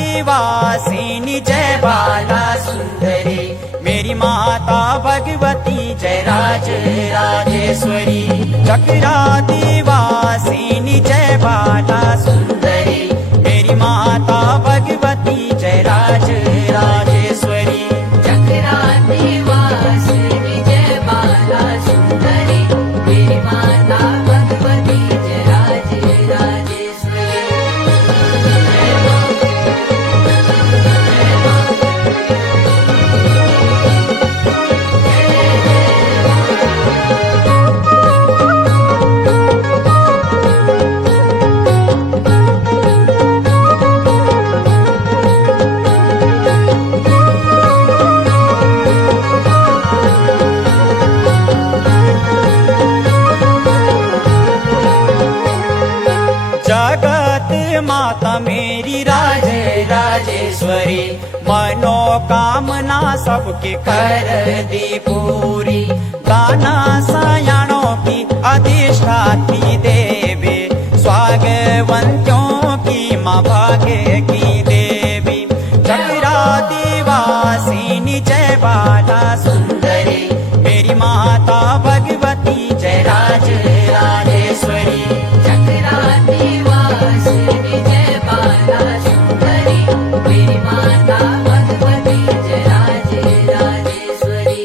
चक्रादिवासिनी जय बाला सुंदरी, मेरी माता भगवती जय राज राजेश्वरी। चक्रादिवासिनी जय बाला सुंदरी, मेरी माता भगवती जय राज राजेश्वरी। चक्रादिवासिनी जय बाला सुंदरी, मेरी माता भगवती जय राज राजेश्वरी। जगत माता मेरी राज राजेश्वरी, मनोकामना सबके कर दी पूरी। गाना सयाणों की अधिष्ठात्री देवी, स्वागवंतियों की माँ भाग्य की देवी। चक्रादिवासिनी जय बाला सुंदरी, मेरी माता भगवती जय राज राजेश्वरी। चक्रादिवासिनी जय बाला सुंदरी, मेरी माता भगवती जय राज राजेश्वरी।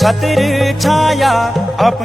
छत्र छाया अपने